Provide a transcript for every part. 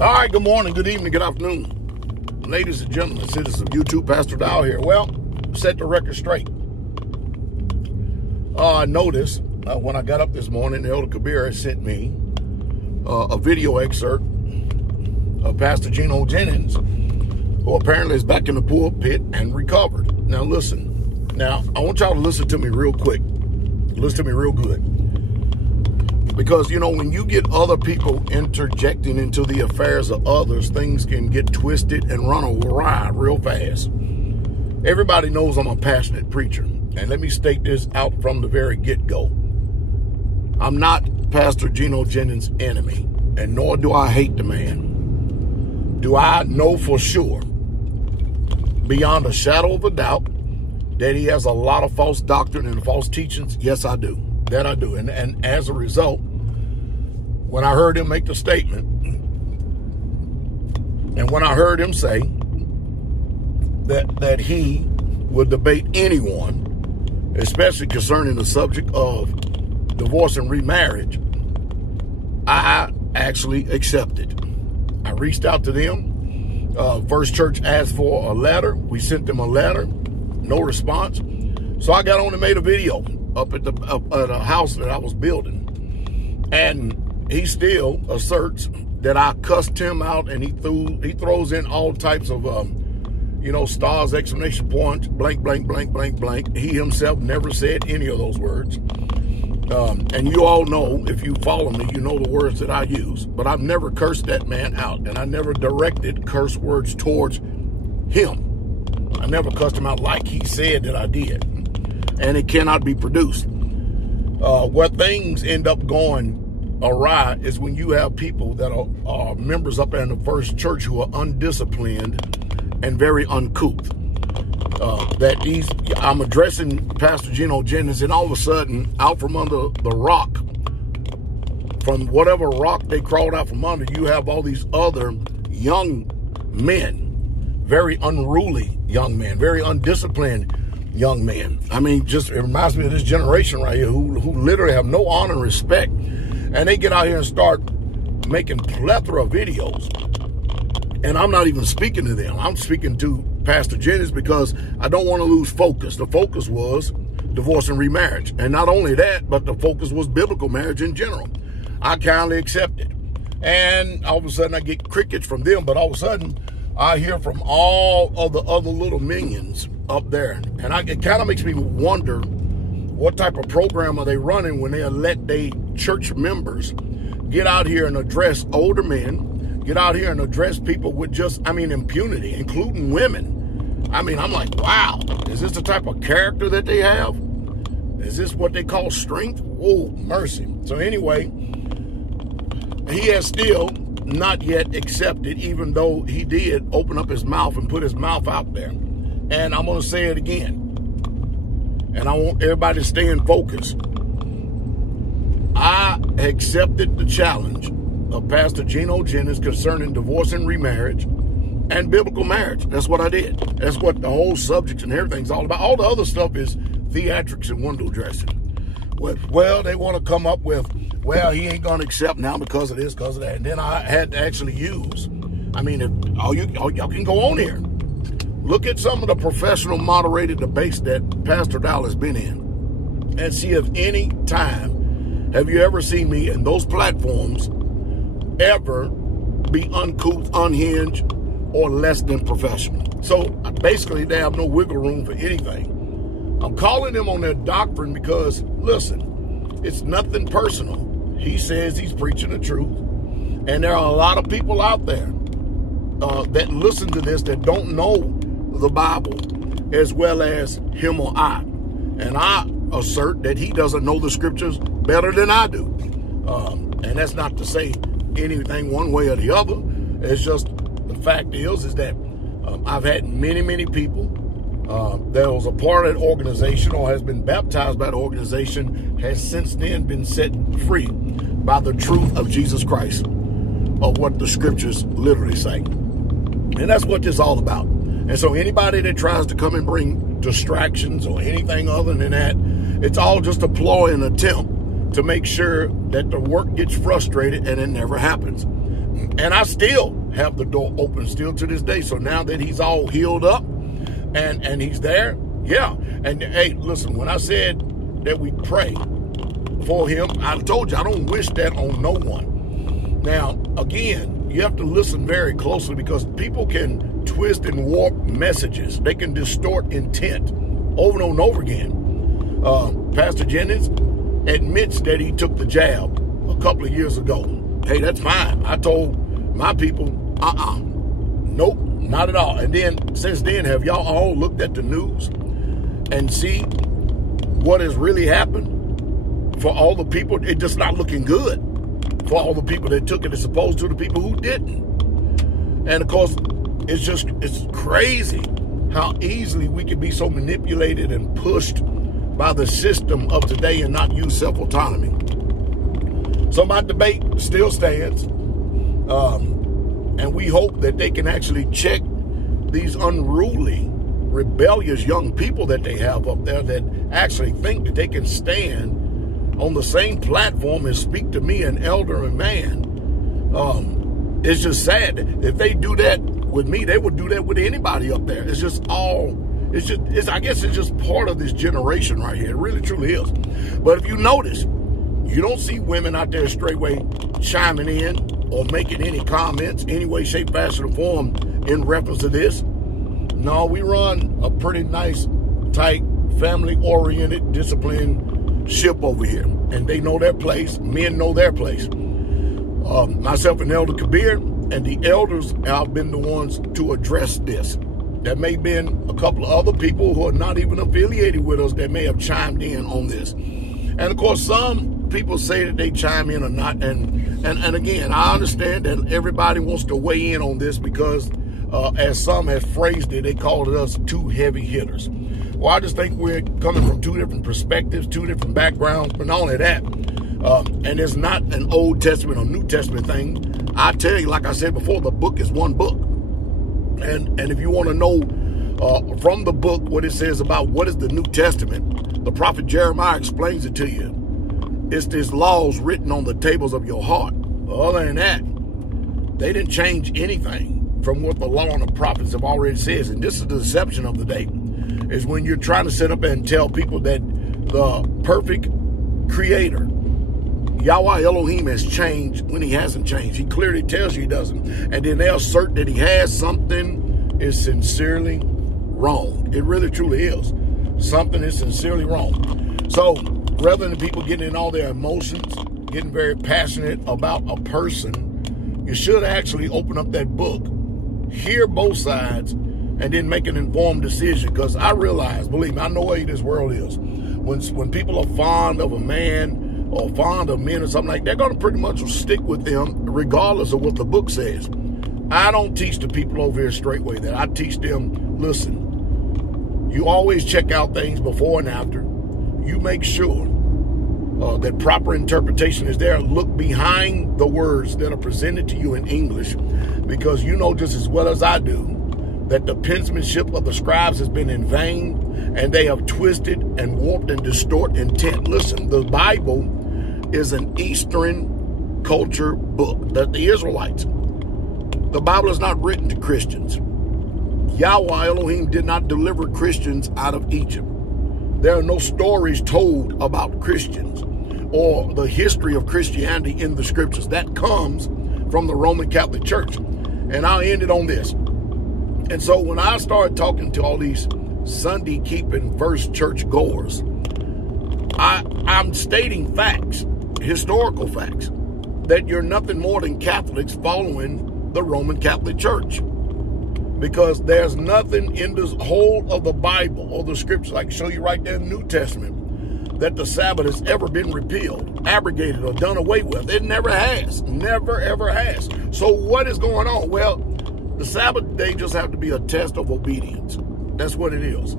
All right, good morning, good evening, good afternoon. Ladies and gentlemen, citizens of YouTube, Pastor Dowell here. Well, set the record straight. I noticed when I got up this morning, Elder Kabir had sent me a video excerpt of Pastor Gino Jennings, who apparently is back in the pulpit and recovered. Now listen, I want y'all to listen to me real quick. Listen to me real good. Because, you know, when you get other people interjecting into the affairs of others, things can get twisted and run awry real fast. Everybody knows I'm a passionate preacher. And let me state this out from the very get-go. I'm not Pastor Gino Jennings' enemy, and nor do I hate the man. Do I know for sure, beyond a shadow of a doubt, that he has a lot of false doctrine and false teachings? Yes, I do. That I do. And as a result, when I heard him make the statement, and when I heard him say that he would debate anyone, especially concerning the subject of divorce and remarriage, I actually accepted. I reached out to them. First Church asked for a letter. We sent them a letter. No response. So I got on and made a video up at a house that I was building. And he still asserts that I cussed him out, and he throws in all types of, stars, exclamation points, blank, blank, blank, blank, blank. He himself never said any of those words. And you all know, if you follow me, you know the words that I use. But I've never cursed that man out, and I never directed curse words towards him. I never cussed him out like he said that I did. And it cannot be produced. Where things end up going awry is when you have people that are members up in the First Church who are undisciplined and very uncouth. I'm addressing Pastor Gino Jennings, and all of a sudden, out from under the rock, from whatever rock they crawled out from under, you have all these other young men, very unruly young men, very undisciplined young men. I mean, it reminds me of this generation right here who literally have no honor and respect. And they get out here and start making plethora of videos. And I'm not even speaking to them. I'm speaking to Pastor Jennings because I don't want to lose focus. The focus was divorce and remarriage. And not only that, but the focus was biblical marriage in general. I kindly accepted. And all of a sudden I get crickets from them. But all of a sudden I hear from all of the other little minions up there. And it kind of makes me wonder, what type of program are they running when they let their church members get out here and address older men, get out here and address people with impunity, including women? I mean, I'm like, wow, is this the type of character that they have? Is this what they call strength? Oh, mercy. So anyway, he has still not yet accepted, even though he did open up his mouth and put his mouth out there. And I'm going to say it again. And I want everybody to stay in focus. I accepted the challenge of Pastor Gino Jennings concerning divorce and remarriage and biblical marriage. That's what I did. That's what the whole subject and everything's all about. All the other stuff is theatrics and window dressing. Well, they want to come up with, well, he ain't going to accept now because of this, because of that. And then I had to actually use, y'all can go on here. Look at some of the professional moderated debates that Pastor Dowell has been in, and see if any time have you ever seen me in those platforms ever be uncouth, unhinged, or less than professional. So basically they have no wiggle room for anything. I'm calling them on their doctrine because, listen, it's nothing personal. He says he's preaching the truth, and there are a lot of people out there that listen to this that don't know the Bible as well as him or I. And I assert that he doesn't know the scriptures better than I do. And that's not to say anything one way or the other. It's just the fact is that I've had many people that was a part of that organization or has been baptized by the organization, has since then been set free by the truth of Jesus Christ, of what the scriptures literally say. And that's what this is all about. And so anybody that tries to come and bring distractions or anything other than that, it's all just a ploy and attempt to make sure that the work gets frustrated and it never happens. And I still have the door open still to this day. So now that he's all healed up and he's there, yeah. And hey, listen, when I said that we pray for him, I told you I don't wish that on no one. Now, again, you have to listen very closely because people can twist and warp messages. They can distort intent over and over again. Pastor Jennings admits that he took the jab a couple of years ago. Hey, that's fine. I told my people, nope, not at all. And then, since then, have y'all all looked at the news and see what has really happened for all the people? It's just not looking good for all the people that took it as opposed to the people who didn't. And of course, it's crazy how easily we can be so manipulated and pushed by the system of today and not use self-autonomy. So my debate still stands. And we hope that they can actually check these unruly, rebellious young people that they have up there that actually think that they can stand on the same platform and speak to me, an elder and man. It's just sad. If they do that with me, they would do that with anybody up there. It's just all, I guess it's just part of this generation right here. It really, truly is. But if you notice, you don't see women out there straightway chiming in or making any comments, any way, shape, fashion, or form in reference to this. No, we run a pretty nice, tight, family-oriented, disciplined ship over here. And they know their place. Men know their place. Myself and Elder Kabir and the elders have been the ones to address this. There may have been a couple of other people who are not even affiliated with us that may have chimed in on this. And of course, some people say that they chime in or not. And again, I understand that everybody wants to weigh in on this because as some have phrased it, they called us two heavy hitters. Well, I just think we're coming from two different perspectives, two different backgrounds, but not only that, and it's not an Old Testament or New Testament thing. I tell you, like I said before, the book is one book. And if you want to know from the book what it says about what is the New Testament, the prophet Jeremiah explains it to you. It's these laws written on the tables of your heart. Other than that, they didn't change anything from what the law and the prophets have already said. And this is the deception of the day, is when you're trying to sit up and tell people that the perfect creator, Yahweh Elohim, has changed when he hasn't changed. He clearly tells you he doesn't. And then they assert that he has something is sincerely wrong. It really, truly is. Something is sincerely wrong. So rather than people getting in all their emotions, getting very passionate about a person, you should actually open up that book, hear both sides, and then make an informed decision. Because I realize, believe me, I know what this world is. When people are fond of a man or fond of men or something like that, they're going to pretty much stick with them regardless of what the book says. I don't teach the people over here Straitway that. I teach them, listen, you always check out things before and after. You make sure that proper interpretation is there. Look behind the words that are presented to you in English, because you know just as well as I do that the penmanship of the scribes has been in vain, and they have twisted and warped and distorted intent. Listen, the Bible is an Eastern culture book that the Israelites. The Bible is not written to Christians. Yahweh Elohim did not deliver Christians out of Egypt. There are no stories told about Christians or the history of Christianity in the scriptures. That comes from the Roman Catholic Church. And I'll end it on this. And so when I started talking to all these Sunday keeping first church goers, I'm stating facts, historical facts, that you're nothing more than Catholics following the Roman Catholic Church. Because there's nothing in the whole of the Bible or the scriptures, I can show you right there in the New Testament, that the Sabbath has ever been repealed, abrogated, or done away with. It never has. Never, ever has. So what is going on? Well, the Sabbath day just have to be a test of obedience. That's what it is.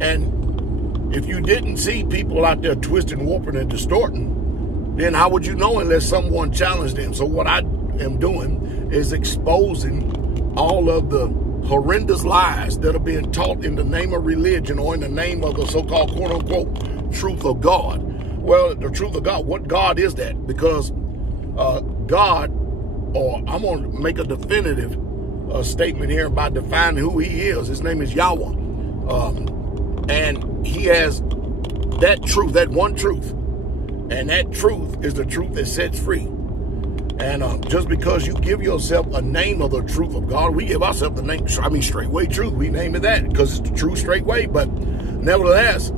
And if you didn't see people out there twisting, warping, and distorting, then how would you know unless someone challenged them? So what I am doing is exposing all of the horrendous lies that are being taught in the name of religion or in the name of the so-called quote-unquote truth of God. Well, the truth of God, what God is that? Because God or I'm going to make a definitive statement here by defining who he is. His name is Yahweh. And he has that truth, that one truth. And that truth is the truth that sets free. And just because you give yourself a name of the truth of God, we give ourselves the name, Straitway Truth. We name it that because it's the true straight way. But nevertheless,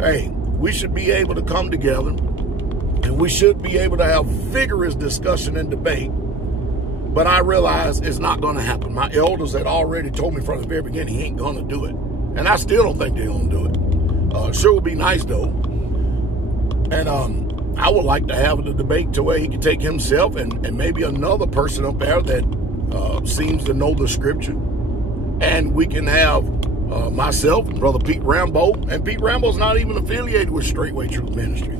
hey, we should be able to come together and we should be able to have vigorous discussion and debate. But I realize it's not going to happen. My elders had already told me from the very beginning he ain't going to do it. And I still don't think they're going to do it. Sure would be nice, though. And I would like to have the debate to where he can take himself and maybe another person up there that seems to know the scripture. And we can have myself and Brother Pete Rambo. And Pete Rambo's not even affiliated with Straitway Truth Ministry.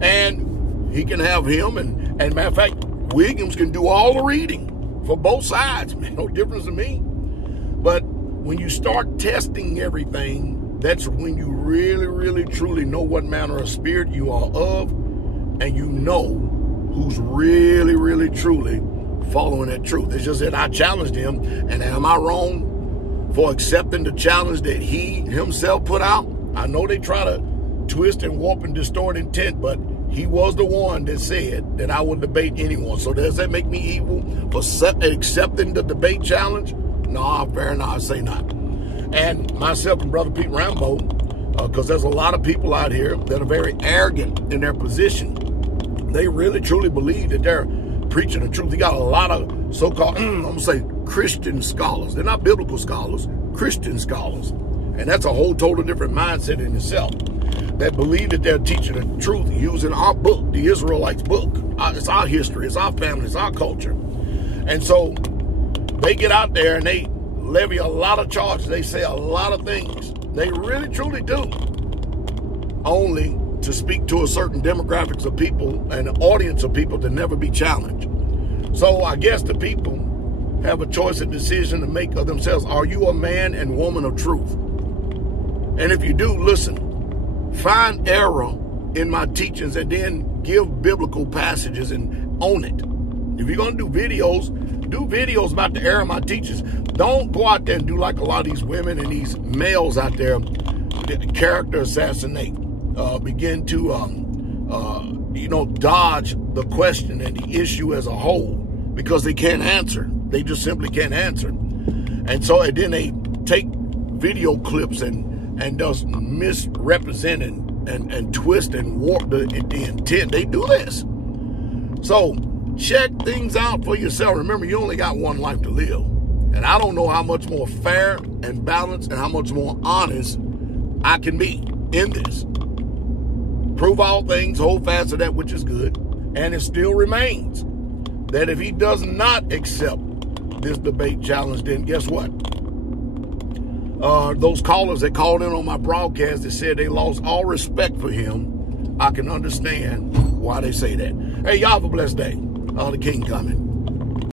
And he can have him. And matter of fact, Williams can do all the reading for both sides. Man, no difference to me. But when you start testing everything, that's when you really, really, truly know what manner of spirit you are of. And you know who's really, really, truly following that truth. It's just that I challenged him. And am I wrong for accepting the challenge that he himself put out? I know they try to twist and warp and distort intent, but he was the one that said that I would debate anyone. So does that make me evil for accepting the debate challenge? No, fair enough, I say not. And myself and Brother Pete Rambo, because there's a lot of people out here that are very arrogant in their position. They really, truly believe that they're preaching the truth. You got a lot of so-called, I'm going to say Christian scholars. They're not biblical scholars, Christian scholars. And that's a whole total different mindset in itself. That believe that they're teaching the truth using our book, the Israelites book. It's our history, it's our family, it's our culture. And so they get out there and they levy a lot of charges. They say a lot of things. They really, truly do. Only to speak to a certain demographics of people and an audience of people to never be challenged. So I guess the people have a choice and decision to make of themselves. Are you a man and woman of truth? And if you do, listen, find error in my teachings and then give biblical passages and own it. If you're going to do videos about the error of my teachings. Don't go out there and do like a lot of these women and these males out there that character assassinate. Begin to, dodge the question and the issue as a whole because they can't answer. They just simply can't answer. And so and then they take video clips and just misrepresent and twist and warp the intent. They do this. So check things out for yourself. Remember, you only got one life to live. And I don't know how much more fair and balanced and how much more honest I can be in this. Prove all things, hold fast to that which is good. And it still remains that if he does not accept this debate challenge, then guess what? Those callers that called in on my broadcast that said they lost all respect for him, I can understand why they say that. Hey, y'all have a blessed day. The King coming.